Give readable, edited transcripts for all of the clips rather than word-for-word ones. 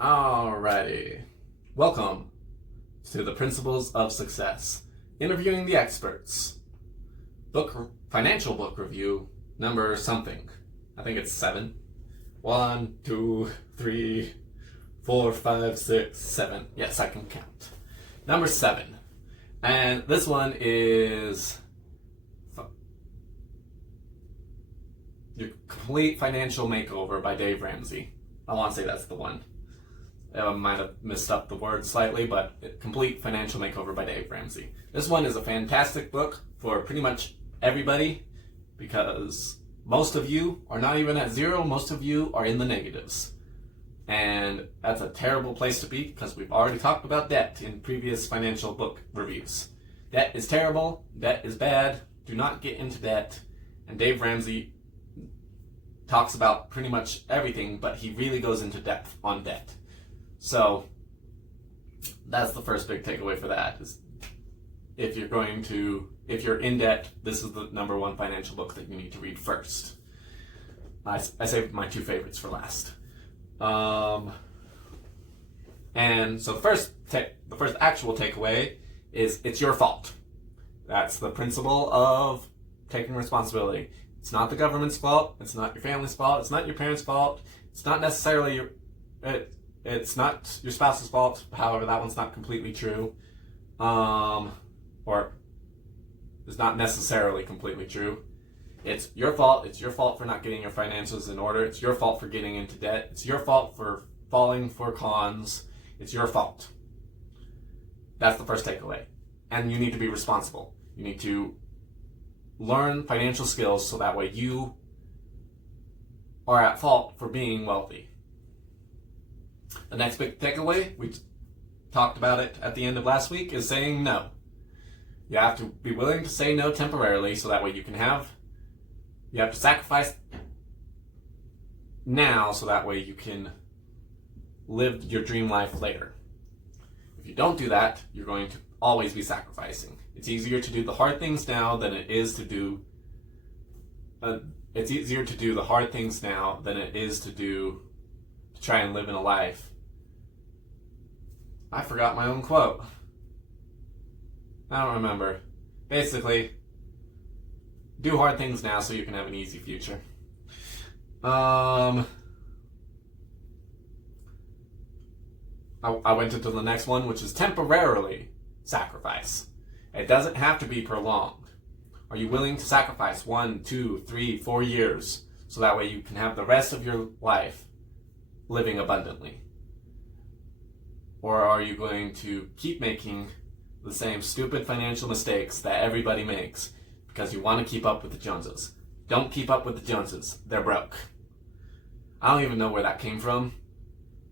Alrighty. Welcome to the Principles of Success. Interviewing the experts. Financial book review number something. I think it's 7. 1, 2, 3, 4, 5, 6, 7. Yes, I can count. Number 7. And this one is Your Complete Financial Makeover by Dave Ramsey. I want to say that's the one. I might have messed up the word slightly, but Complete Financial Makeover by Dave Ramsey. This one is a fantastic book for pretty much everybody because most of you are not even at zero. Most of you are in the negatives. And that's a terrible place to be because we've already talked about debt in previous financial book reviews. Debt is terrible. Debt is bad. Do not get into debt. And Dave Ramsey talks about pretty much everything, but he really goes into depth on debt. So that's the first big takeaway for that is if you're in debt, this is the number one financial book that you need to read first. I saved my 2 favorites for last. And so the first actual takeaway is it's your fault. That's the principle of taking responsibility. It's not the government's fault. It's not your family's fault. It's not your parents' fault. It's not necessarily it's not your spouse's fault. However, that one's not completely true. Or is not necessarily completely true. It's your fault. It's your fault for not getting your finances in order. It's your fault for getting into debt. It's your fault for falling for cons. It's your fault. That's the first takeaway. And you need to be responsible. You need to learn financial skills so that way you are at fault for being wealthy. The next big takeaway, we talked about it at the end of last week, is saying no. You have to be willing to say no temporarily so that way you have to sacrifice now so that way you can live your dream life later. If you don't do that, you're going to always be sacrificing. It's easier to do the hard things now than it is to do the hard things now than it is to try and live in a life. I forgot my own quote. I don't remember. Basically, do hard things now so you can have an easy future. I went into the next one, which is temporarily sacrifice. It doesn't have to be prolonged. Are you willing to sacrifice 1, 2, 3, 4 years so that way you can have the rest of your life living abundantly? Or are you going to keep making the same stupid financial mistakes that everybody makes because you want to keep up with the Joneses? Don't keep up with the Joneses. They're broke. I don't even know where that came from.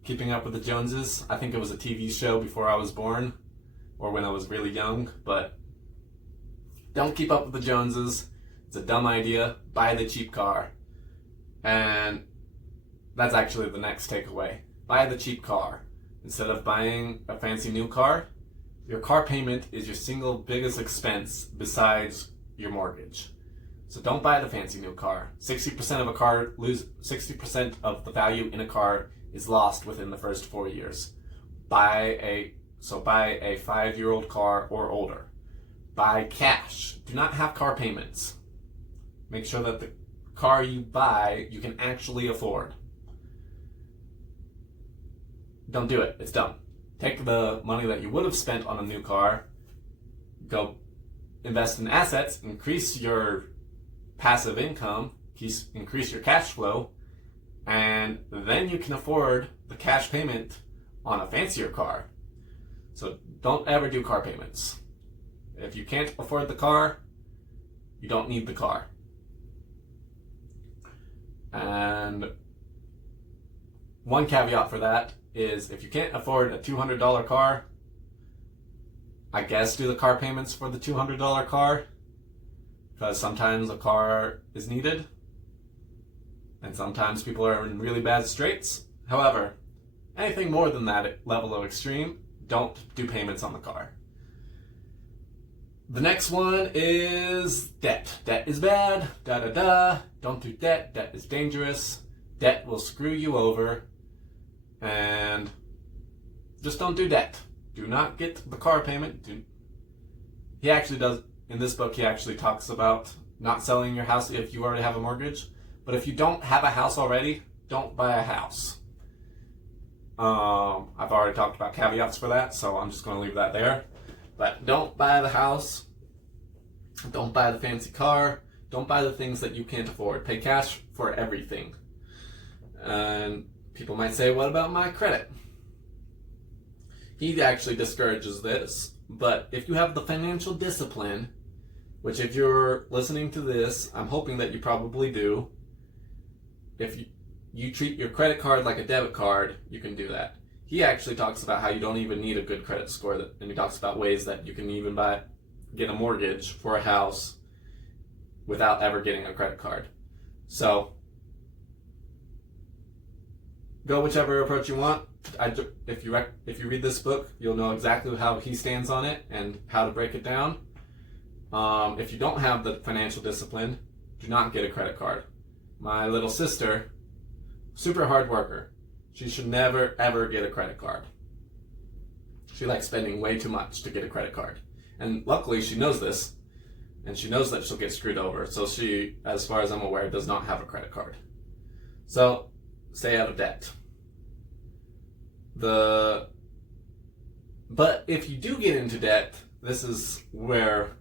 Keeping up with the Joneses. I think it was a TV show before I was born or when I was really young, but don't keep up with the Joneses. It's a dumb idea. Buy the cheap car. And that's actually the next takeaway. Buy the cheap car. Instead of buying a fancy new car, your car payment is your single biggest expense besides your mortgage. So don't buy the fancy new car. 60% of the value in a car is lost within the first 4 years. Buy a 5-year-old car or older. Buy cash. Do not have car payments. Make sure that the car you buy you can actually afford. Don't do it. It's dumb. Take the money that you would have spent on a new car, go invest in assets, increase your passive income, increase your cash flow, and then you can afford the cash payment on a fancier car. So don't ever do car payments. If you can't afford the car, you don't need the car. And one caveat for that is if you can't afford a $200 car, I guess do the car payments for the $200 car, because sometimes a car is needed and sometimes people are in really bad straits. However, anything more than that level of extreme, don't do payments on the car. The next one is debt. Debt is bad. Don't do debt. Debt is dangerous. Debt will screw you over. And just don't do debt. Do not get the car payment. He actually does, in this book, he actually talks about not selling your house if you already have a mortgage. But if you don't have a house already, don't buy a house. I've already talked about caveats for that, so I'm just going to leave that there. But don't buy the house. Don't buy the fancy car. Don't buy the things that you can't afford. Pay cash for everything. And people might say, what about my credit? He actually discourages this, but if you have the financial discipline, which if you're listening to this, I'm hoping that you probably do, if you treat your credit card like a debit card, you can do that. He actually talks about how you don't even need a good credit score, and he talks about ways that you can even get a mortgage for a house without ever getting a credit card. So, go whichever approach you want. If you read this book, you'll know exactly how he stands on it and how to break it down. If you don't have the financial discipline, do not get a credit card. My little sister, super hard worker, she should never ever get a credit card. She likes spending way too much to get a credit card. And luckily she knows this, and she knows that she'll get screwed over. So she, as far as I'm aware, does not have a credit card. So, stay out of debt. But if you do get into debt, this is where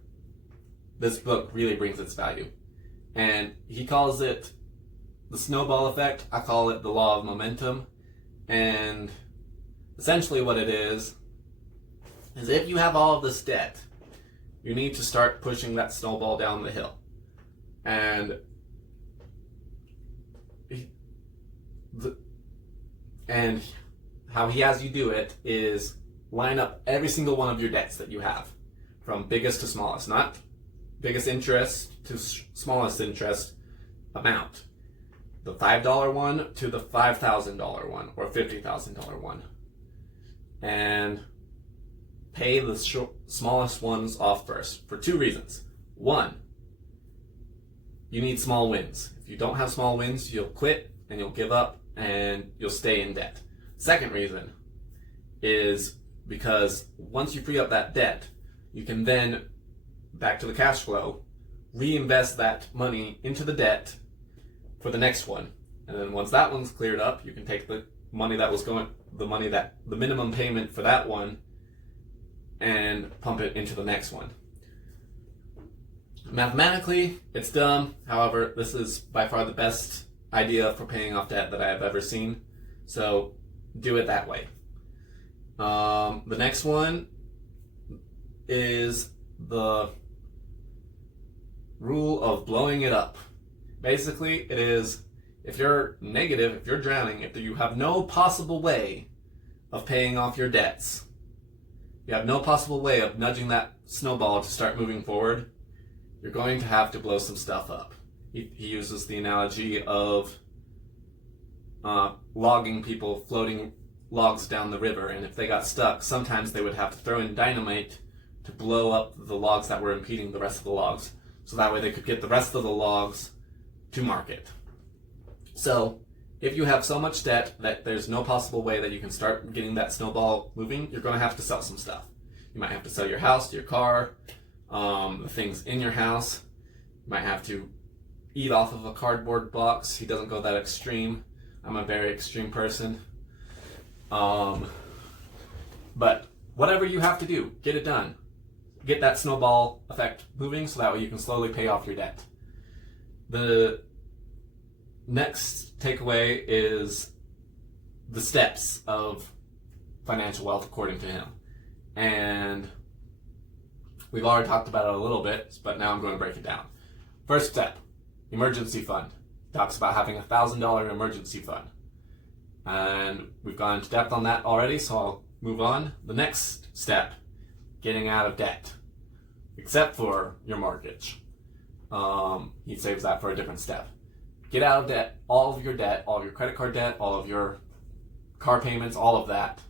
this book really brings its value. And he calls it the Snowball Effect. I call it the law of momentum. And essentially what it is if you have all of this debt, you need to start pushing that snowball down the hill. And how he has you do it is line up every single one of your debts that you have, from biggest to smallest, not biggest interest to smallest interest amount. The $5 one to the $5,000 one or $50,000 one. And pay the smallest ones off first for two reasons. One, you need small wins. If you don't have small wins, you'll quit and you'll give up and you'll stay in debt. Second reason is because once you free up that debt, you can then, back to the cash flow, reinvest that money into the debt for the next one. And then once that one's cleared up, you can take the money that was going, the minimum payment for that one, and pump it into the next one. Mathematically, it's dumb. However, this is by far the best idea for paying off debt that I have ever seen. So do it that way. The next one is the rule of blowing it up. Basically, it is if you're negative, if you're drowning, if you have no possible way of paying off your debts, you have no possible way of nudging that snowball to start moving forward, you're going to have to blow some stuff up. He uses the analogy of logging people floating logs down the river, and if they got stuck, sometimes they would have to throw in dynamite to blow up the logs that were impeding the rest of the logs, so that way they could get the rest of the logs to market. So, if you have so much debt that there's no possible way that you can start getting that snowball moving, you're going to have to sell some stuff. You might have to sell your house, your car, the things in your house. You might have to eat off of a cardboard box. He doesn't go that extreme. I'm a very extreme person. But whatever you have to do, get it done. Get that snowball effect moving so that way you can slowly pay off your debt. The next takeaway is the steps of financial wealth according to him. And we've already talked about it a little bit, but now I'm going to break it down. First step, emergency fund. Talks about having a $1,000 emergency fund. And we've gone into depth on that already, so I'll move on. The next step, getting out of debt, except for your mortgage. He saves that for a different step. Get out of debt, all of your credit card debt, all of your car payments, all of that.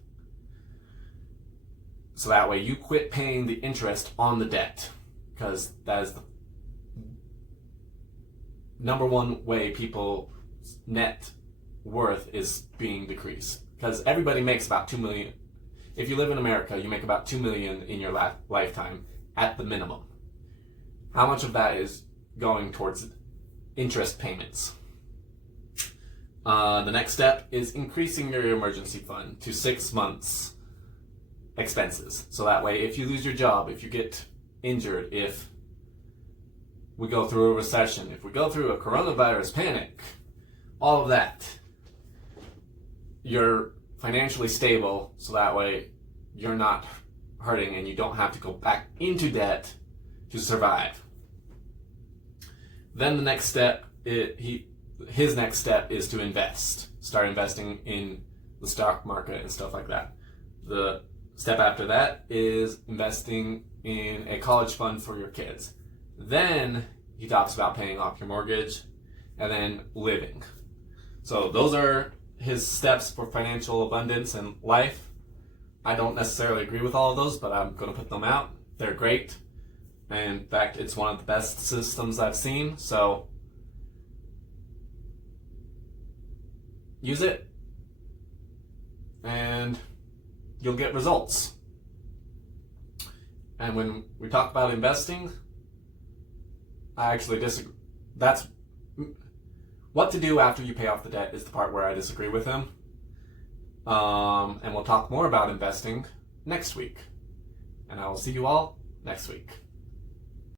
So that way you quit paying the interest on the debt, because that is the number one way people's net worth is being decreased. because everybody makes about $2 million. If you live in America, you make about $2 million in your lifetime at the minimum. How much of that is going towards interest payments? The next step is increasing your emergency fund to 6 months expenses. So that way, if you lose your job, if you get injured, if we go through a recession, if we go through a coronavirus panic, all of that, you're financially stable, so that way you're not hurting and you don't have to go back into debt to survive. Then the next step, his next step is to invest. Start investing in the stock market and stuff like that. The step after that is investing in a college fund for your kids. Then he talks about paying off your mortgage and then living. So those are his steps for financial abundance and life. I don't necessarily agree with all of those, but I'm going to put them out. They're great. And in fact, it's one of the best systems I've seen. So use it and you'll get results. And when we talk about investing, I actually disagree. That's what to do after you pay off the debt is the part where I disagree with him. And we'll talk more about investing next week. And I will see you all next week.